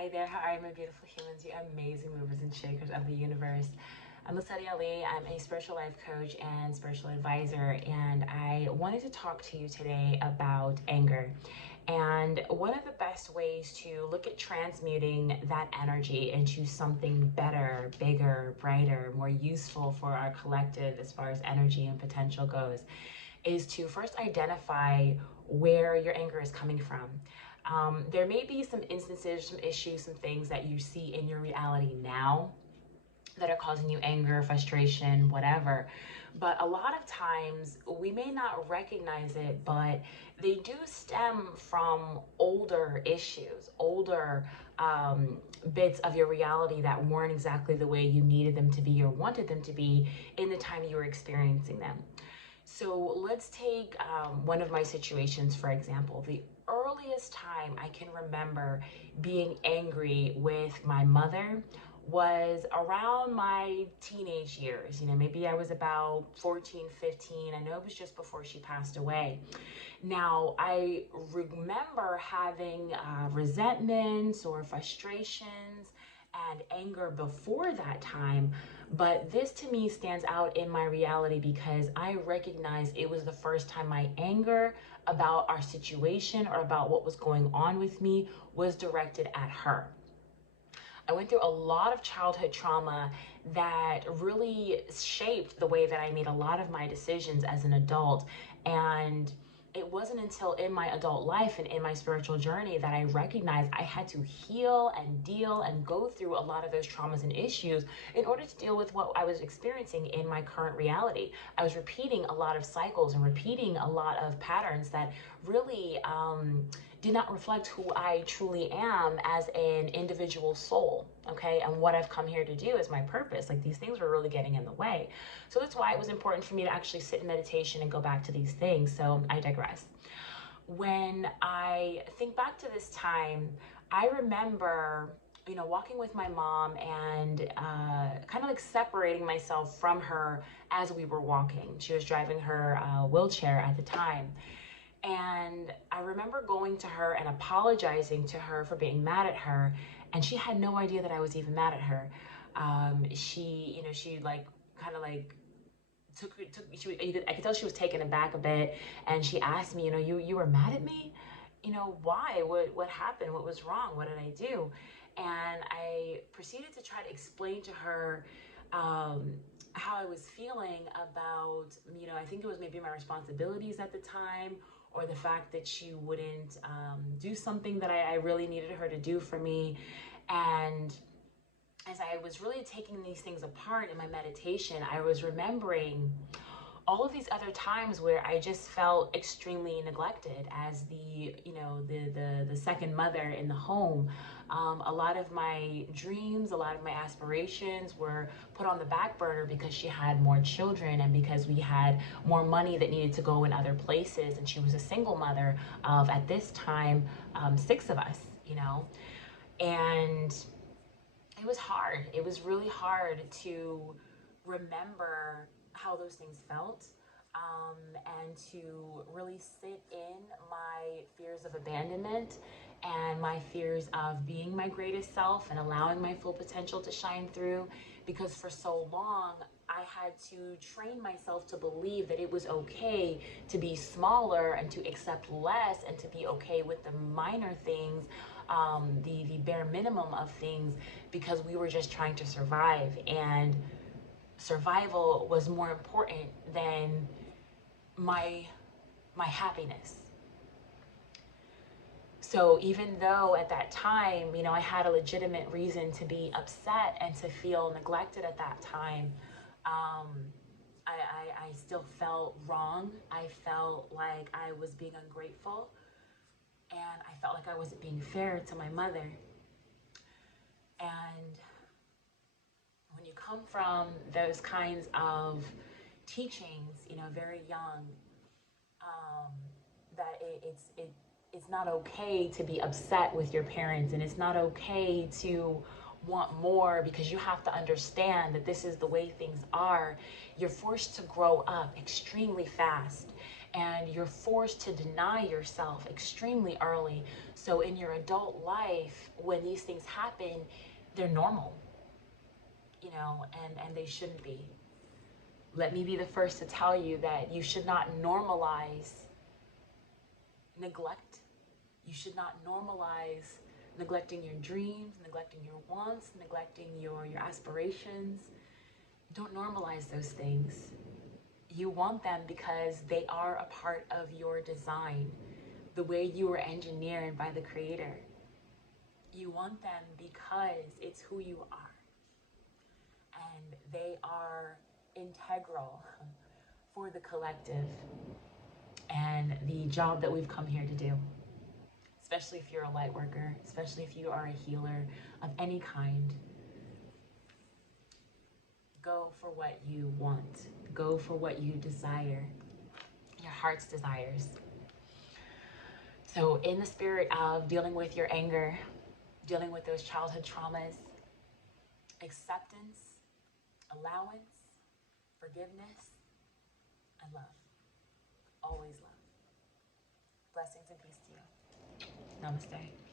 Hi there, how are you, my beautiful humans, you amazing movers and shakers of the universe. I'm Lesedi Ali. I'm a spiritual life coach and spiritual advisor, and I wanted to talk to you today about anger. And one of the best ways to look at transmuting that energy into something better, bigger, brighter, more useful for our collective as far as energy and potential goes is to first identify where your anger is coming from. There may be some instances, some issues, some things that you see in your reality now that are causing you anger, frustration, whatever. But a lot of times we may not recognize it, but they do stem from older issues, older bits of your reality that weren't exactly the way you needed them to be or wanted them to be in the time you were experiencing them. So let's take one of my situations, for example. The earliest time I can remember being angry with my mother was around my teenage years. Maybe I was about 14, 15. I know it was just before she passed away. Now, I remember having resentments or frustrations and anger before that time, but this to me stands out in my reality because I recognize it was the first time my anger about our situation or about what was going on with me was directed at her. I went through a lot of childhood trauma that really shaped the way that I made a lot of my decisions as an adult. And it wasn't until in my adult life and in my spiritual journey that I recognized I had to heal and deal and go through a lot of those traumas and issues in order to deal with what I was experiencing in my current reality. I was repeating a lot of cycles and repeating a lot of patterns that really did not reflect who I truly am as an individual soul, okay? And what I've come here to do is my purpose. Like, these things were really getting in the way. So that's why it was important for me to actually sit in meditation and go back to these things. So I digress. When I think back to this time, I remember walking with my mom and kind of like separating myself from her as we were walking. She was driving her wheelchair at the time. And I remember going to her and apologizing to her for being mad at her. And she had no idea that I was even mad at her. She like kind of like I could tell she was taken aback a bit. And she asked me, you were mad at me? Why? What happened? What was wrong? What did I do? And I proceeded to try to explain to her how I was feeling about, I think it was maybe my responsibilities at the time, or the fact that she wouldn't do something that I really needed her to do for me. And as I was really taking these things apart in my meditation, I was remembering all of these other times where I just felt extremely neglected as the second mother in the home. A lot of my dreams, a lot of my aspirations were put on the back burner because she had more children and because we had more money that needed to go in other places. And she was a single mother of, at this time, 6 of us, and it was hard. It was really hard to remember how those things felt, and to really sit in my fears of abandonment and my fears of being my greatest self and allowing my full potential to shine through. Because for so long, I had to train myself to believe that it was okay to be smaller and to accept less and to be okay with the minor things, the bare minimum of things, because we were just trying to survive. And survival was more important than my happiness. So even though at that time, I had a legitimate reason to be upset and to feel neglected at that time, I still felt wrong. I felt like I was being ungrateful, and I felt like I wasn't being fair to my mother. And when you come from those kinds of teachings, very young, that it's not okay to be upset with your parents, and it's not okay to want more, because you have to understand that this is the way things are. You're forced to grow up extremely fast, and you're forced to deny yourself extremely early. So in your adult life, when these things happen, they're normal, you know, and they shouldn't be. Let me be the first to tell you that you should not normalize neglect. You should not normalize neglecting your dreams, neglecting your wants, neglecting your aspirations. Don't normalize those things. You want them because they are a part of your design, the way you were engineered by the Creator. You want them because it's who you are. And they are integral for the collective and the job that we've come here to do. Especially if you're a light worker, especially if you are a healer of any kind. Go for what you want. Go for what you desire, your heart's desires. So in the spirit of dealing with your anger, dealing with those childhood traumas, acceptance, allowance, forgiveness, and love. Always love. Blessings and peace to you. Namaste.